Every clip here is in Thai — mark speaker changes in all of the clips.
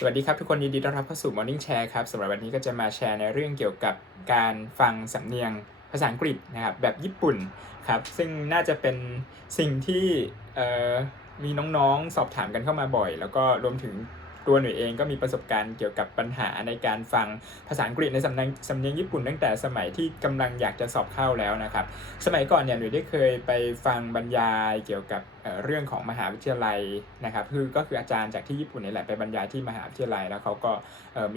Speaker 1: สวัสดีครับทุกคนยินดีต้อนรับเข้าสู่ Morning Share ครับสำหรับวันนี้ก็จะมาแชร์ในเรื่องเกี่ยวกับการฟังสำเนียงภาษาอังกฤษนะครับแบบญี่ปุ่นครับซึ่งน่าจะเป็นสิ่งที่มีน้องๆสอบถามกันเข้ามาบ่อย แล้วก็รวมถึงตัวหนูเองก็มีประสบการณ์เกี่ยวกับปัญหาในการฟังภาษาอังกฤษในสำเนียงสำเนียงญี่ปุ่นตั้งแต่สมัยที่กำลังอยากจะสอบเข้าแล้วนะครับ สมัยก่อนเนี่ยหนูได้เคยไปฟังบรรยายเกี่ยวกับ เเรื่องของมหาวิทยาลัยนะครับคือก็คืออาจารย์จากที่ญี่ปุ่นนี่แหละไปบรรยายที่มหาวิทยาลัย แล้วเขาก็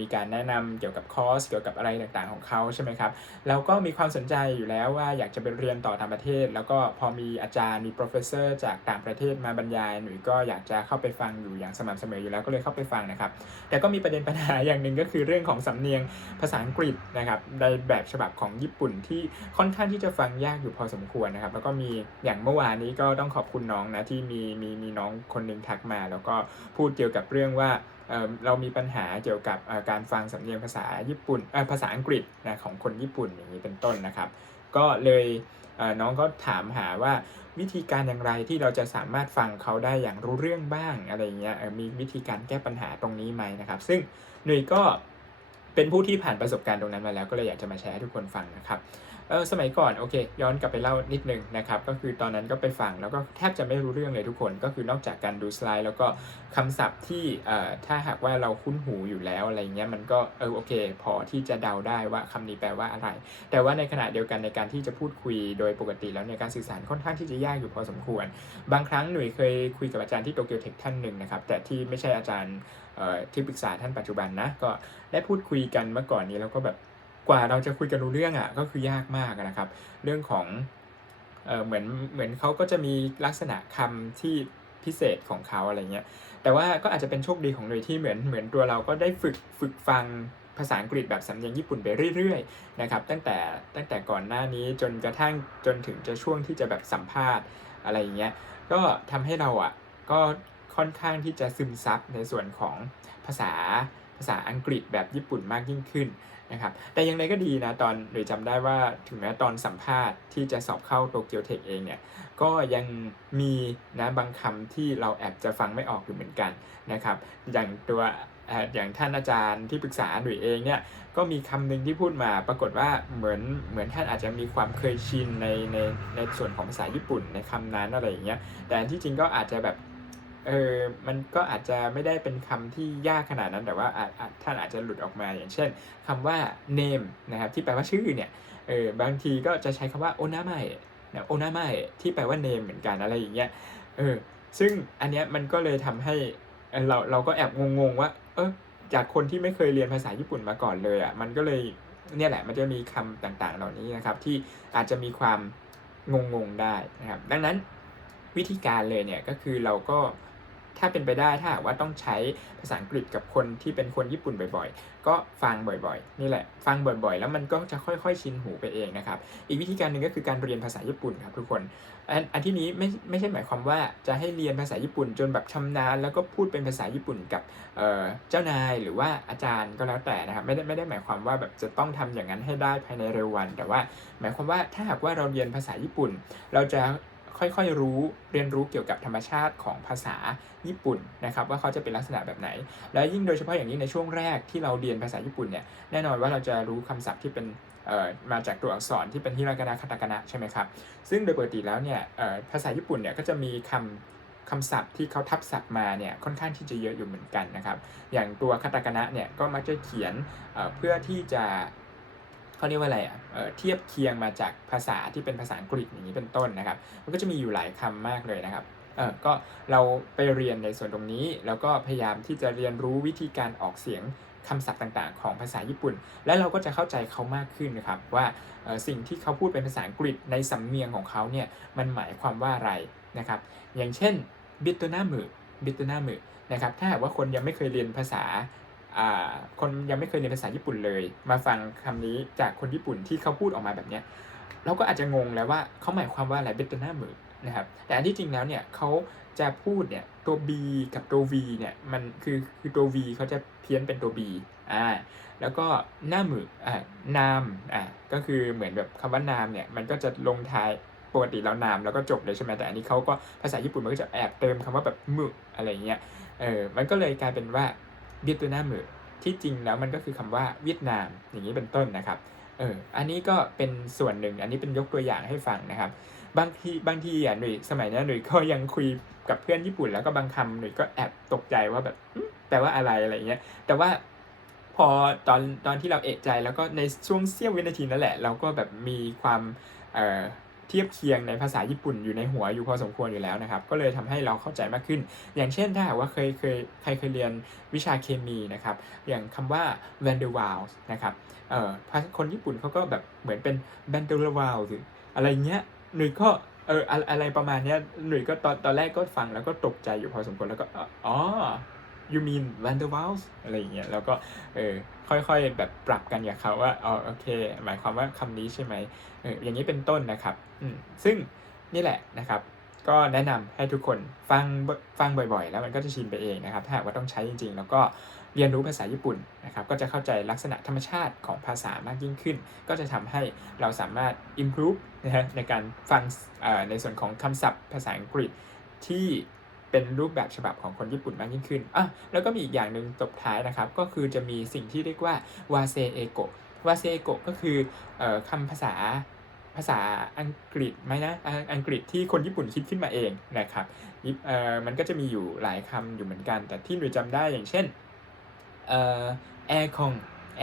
Speaker 1: มีการแนะนำเกี่ยวกับคอร์สเกี่ยวกับอะไรต่างๆของเขาใช่ไหมครับเราก็มีความสนใจอยู่แล้วว่าอยากจะไปเรียนต่อต่างประเทศ แล้วก็พอมีอาจารย์มี professor จากต่างประเทศมาบรรยายหนูก็อยากจะเข้าไปฟังอยู่อย่างสม่ำเสมออยู่แล้วก็เลยเข้าไปฟังนะครับ แต่ก็มีประเด็นปัญหาอย่างหนึ่งก็คือเรื่องของสำเนียงภาษาอังกฤษนะครับในแบบฉบับของญี่ปุ่นที่ค่อนข้างที่จะฟังยากอยู่พอสมควรนะครับ แล้วก็มีอย่างเมื่อวานนี้ก็ต้องขอบคุณน้องนะที่มีมีมีน้องคนหนึ่งทักมา แล้วก็พูดเกี่ยวกับเรื่องว่าเเรามีปัญหาเกี่ยวกับการฟังสำเนียงภาษาญี่ปุ่นภาษาอังกฤษนะของคนญี่ปุ่นอย่างนี้เป็นต้นนะครับ ก็เลยเน้องก็ถามหาว่าวิธีการอย่างไรที่เราจะสามารถฟังเขาได้อย่างรู้เรื่องบ้างอะไรเงี้ยมีวิธีการแก้ปัญหาตรงนี้ไหมนะครับ ซึ่งหนุ่ยก็ เป็นผู้ที่ผ่านประสบการณ์ตรงนั้นมาแล้วก็เลยอยากจะมาแชร์ให้ทุกคนฟังนะครับเออสมัยก่อนโอเค ย้อนกลับไปเล่านิดนึงนะครับ ก็คือตอนนั้นก็ไปฟังแล้วก็แทบจะไม่รู้เรื่องเลยทุกคน ก็คือนอกจากการดูสไลด์ แล้วก็คำศัพท์ที่เอ่อถ้าหากว่าเราคุ้นหูอยู่แล้วอะไรเงี้ยมันก็เออโอเค พอที่จะเดาได้ว่าคำนี้แปลว่าอะไร แต่ว่าในขณะเดียวกันในการที่จะพูดคุยโดยปกติแล้วเนี่ยการสื่อสารค่อนข้างที่จะยากอยู่พอสมควร บางครั้งหนุ่ยเคยคุยกับอาจารย์ที่โตเกียวเทคท่านหนึ่งนะครับแต่ที่ไม่ใช่อาจารย์ ที่ปรึกษาท่านปัจจุบันนะก็ได้พูดคุยกันเมื่อก่อนนี้แล้วก็แบบกว่าเราจะคุยกันรู้เรื่องอะก็คือยากมากนะครับ เรื่องของเออเหมือนเหมือนเขาก็จะมีลักษณะคำที่พิเศษของเขาอะไรเงี้ยแต่ว่าก็อาจจะเป็นโชคดีของหน่วยที่เหมือนเหมือนตัวเราก็ได้ฝึกฝึกฟังภาษาอังกฤษแบบสำเนียงญี่ปุ่นไปเรื่อยๆนะครับตั้งแต่ตั้งแต่ก่อนหน้านี้จนกระทั่งจนถึงจะช่วงที่จะแบบสัมภาษณ์อะไรอย่างเงี้ยก็ทำให้เราอะก็ ค่อนข้างที่จะซึมซับในส่วนของภาษาภาษาอังกฤษแบบญี่ปุ่นมากยิ่งขึ้นนะครับแต่อย่างไรก็ดีนะตอนหรือจำได้ว่าถึงแม้ตอนสัมภาษณ์ที่จะสอบเข้าโตเกียวเทคเองเนี่ยก็ยังมีนะบางคำที่เราแอบจะฟังไม่ออกอยู่เหมือนกันนะครับอย่างตัวอย่างท่านอาจารย์ที่ปรึกษาหนุ่ยเองเนี่ยก็มีคำหนึ่งที่พูดมาปรากฏว่าเหมือนเหมือนท่านอาจจะมีความเคยชินในในในส่วนของภาษาญี่ปุ่นในคำนั้นอะไรอย่างเงี้ยแต่ที่จริงก็อาจจะแบบ เออมันก็อาจจะไม่ได้เป็นคำที่ยากขนาดนั้นแต่ว่าท่านอาจจะหลุดออกมาอย่างเช่นคำว่า name นะครับที่แปลว่าชื่อเนี่ยเออบางทีก็จะใช้คำว่าโอนาไมนะโอนาไมที่แปลว่า name เหมือนกันอะไรอย่างเงี้ยเออซึ่งอันเนี้ยมันก็เลยทำให้เอ่อเราเราก็แอบงงๆว่า เออจากคนที่ไม่เคยเรียนภาษาญี่ปุ่นมาก่อนเลยอะมันก็เลยเนี่ยแหละมันจะมีคำต่างๆ เหล่านี้นะครับ ที่อาจจะมีความงงๆได้นะครับ ดังนั้นวิธีการเลยเนี่ยก็คือเราก็ ถ้าเป็นไปได้ถ้าหากว่าต้องใช้ภาษาอังกฤษกับคนที่เป็นคนญี่ปุ่นบ่อยๆ ก็ฟังบ่อยๆ นี่แหละ ฟังบ่อยๆ แล้วมันก็จะค่อยๆ ชินหูไปเองนะครับ อีกวิธีการหนึ่งก็คือการเรียนภาษาญี่ปุ่นครับทุกคนอันอันที่นี้ไม่ไม่ใช่หมายความว่าจะให้เรียนภาษาญี่ปุ่นจนแบบชำนาญ แล้วก็พูดเป็นภาษาญี่ปุ่นกับเออเจ้านายหรือว่าอาจารย์ก็แล้วแต่นะครับไม่ได้ไม่ได้หมายความว่าแบบจะต้องทำอย่างนั้นให้ได้ภายในเร็ววัน แต่ว่าหมายความว่าถ้าหากว่าเราเรียนภาษาญี่ปุ่น เราจะ ค่อยๆรู้เรียนรู้เกี่ยวกับธรรมชาติของภาษาญี่ปุ่นนะครับว่าเขาจะเป็นลักษณะแบบไหน แล้วยิ่งโดยเฉพาะอย่างยิ่งในช่วงแรกที่เราเรียนภาษาญี่ปุ่นเนี่ยแน่นอนว่าเราจะรู้คำศัพท์ที่เป็นเอ่อมาจากตัวอักษรที่เป็นฮิรากานะคาตาคานะใช่ไหมครับซึ่งโดยปกติแล้วเนี่ยเอ่อภาษาญี่ปุ่นเนี่ยก็จะมีคำคำศัพท์ที่เขาทับศัพท์มาเนี่ยค่อนข้างที่จะเยอะอยู่เหมือนกันนะครับ อย่างตัวคาตาคานะเนี่ยก็มักจะเขียนเอ่อเพื่อที่จะ เขาเรียกว่าอะไรอะเทียบเคียงมาจากภาษาที่เป็นภาษาอังกฤษอย่างนี้เป็นต้นนะครับ มันก็จะมีอยู่หลายคำมากเลยนะครับเออก็เราไปเรียนในส่วนตรงนี้ แล้วก็พยายามที่จะเรียนรู้วิธีการออกเสียงคำศัพท์ต่างๆ ของภาษาญี่ปุ่น และเราก็จะเข้าใจเขามากขึ้นนะครับ ว่าสิ่งที่เขาพูดเป็นภาษาอังกฤษในสำเนียงของเขาเนี่ยมันหมายความว่าอะไรนะครับ อย่างเช่นบิตโตนามือบิตโตนามือนะครับถ้าหากว่าคนยังไม่เคยเรียนภาษา คนยังไม่เคยเรียนภาษาญี่ปุ่นเลย มาฟังคำนี้จากคนญี่ปุ่นที่เขาพูดออกมาแบบเนี้ยเราก็อาจจะงงแล้วว่าเขาหมายความว่าอะไรเบตนามือนะครับแต่อันที่จริงแล้วเนี่ยเขาจะพูดเนี่ยตัว B กับตัว V เนี่ยมันคือคือตัว V เขาจะเพี้ยนเป็นตัว B อ่าแล้วก็หน้ามืออ่านามอ่าก็คือเหมือนแบบคำว่านามเนี่ยมันก็จะลงท้ายปกติแล้วนามแล้วก็จบเลยใช่ไหมแต่อันนี้เขาก็ภาษาญี่ปุ่นมันก็จะแอบเติมคำว่าแบบมึอะไรเงี้ยเออมันก็เลยกลายเป็นว่า เวียดนามเหอที่จริงแล้วมันก็คือคำว่าเวียดนามอย่างนี้เป็นต้นนะครับเอออันนี้ก็เป็นส่วนหนึ่ง อันนี้เป็นยกตัวอย่างให้ฟังนะครับ บางทีบางทีอะหนุ่ยสมัยนี้หนุ่ยก็ยังคุยกับเพื่อนญี่ปุ่นแล้วก็บางคำหนุ่ยก็แอบตกใจว่าแบบแปลว่าอะไรอะไรเงี้ยแต่ว่าพอตอนตอนที่เราเอะใจแล้วก็ในช่วงเสี้ยววินาทีนั่นแหละ เราก็แบบมีความเอ่อ เทียบเคียงในภาษาญี่ปุ่นอยู่ในหัวอยู่พอสมควรอยู่แล้วนะครับ ก็เลยทำให้เราเข้าใจมากขึ้น อย่างเช่นถ้าหากว่าเคยเคยใครเคยเรียนวิชาเคมีนะครับ อย่างคำว่า van der Waals นะครับเอ่อคนญี่ปุ่นเขาก็แบบเหมือนเป็น van der Waals หรืออะไรเงี้ยหนุ่ยก็เอออะอะไรประมาณเนี้ยหนุ่ยก็ตอนตอนแรกก็ฟังแล้วก็ตกใจอยู่พอสมควรแล้วก็อ๋อ you mean van der Waals อะไรอย่างเงี้ยแล้วก็เออค่อยๆแบบปรับกันกับเขาว่าอ๋อโอเค หมายความว่าคำนี้ใช่ไหมเอออย่างนี้เป็นต้นนะครับอืมซึ่งนี่แหละนะครับก็แนะนำให้ทุกคนฟังฟังบ่อยๆ แล้วมันก็จะชินไปเองนะครับ ถ้าหากว่าต้องใช้จริงๆ แล้วก็เรียนรู้ภาษาญี่ปุ่นนะครับ ก็จะเข้าใจลักษณะธรรมชาติของภาษามากยิ่งขึ้น ก็จะทำให้เราสามารถ improve นะฮะในการฟังอ่อในส่วนของคำศัพท์ภาษาอังกฤษที่ เป็นรูปแบบฉบับของคนญี่ปุ่นมากยิ่งขึ้นอะแล้วก็มีอีกอย่างหนึ่งตบท้ายนะครับ ก็คือจะมีสิ่งที่เรียกว่าวาเซเอโกะวาเซเอโกะก็คืออคำภาษาภาษาอังกฤษไหมนะอังกฤษที่คนญี่ปุ่นคิดขึ้นมาเองนะครับมันก็จะมีอยู่หลายคำอยู่เหมือนกัน แต่ที่หนูจำได้อย่างเช่นเอ่อ air con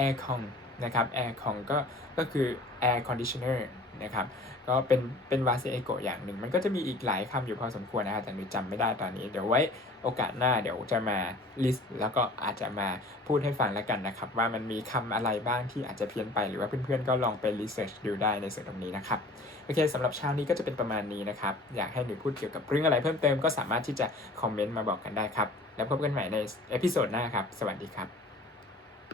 Speaker 1: air con นะครับ air con ก็ก็คือ air conditioner นะครับ ก็เป็นเป็นวาเซเอโกอย่างหนึ่ง มันก็จะมีอีกหลายคำอยู่พอสมควรนะครับแต่หนูจำไม่ได้ตอนนี้ เดี๋ยวไว้โอกาสหน้าเดี๋ยวจะมา list แล้วก็อาจจะมาพูดให้ฟังแล้วกันนะครับ ว่ามันมีคำอะไรบ้างที่อาจจะเพี้ยนไปหรือว่าเพื่อนๆก็ลองไป research ดูได้ในส่วนตรงนี้นะครับโอเคสำหรับเช้านี้ก็จะเป็นประมาณนี้นะครับ อยากให้หนูพูดเกี่ยวกับเรื่องอะไรเพิ่มเติมก็สามารถที่จะคอมเมนต์มาบอกกันได้ครับ แล้วพบกันใหม่ในเอพิโซดหน้าครับ สวัสดีครับ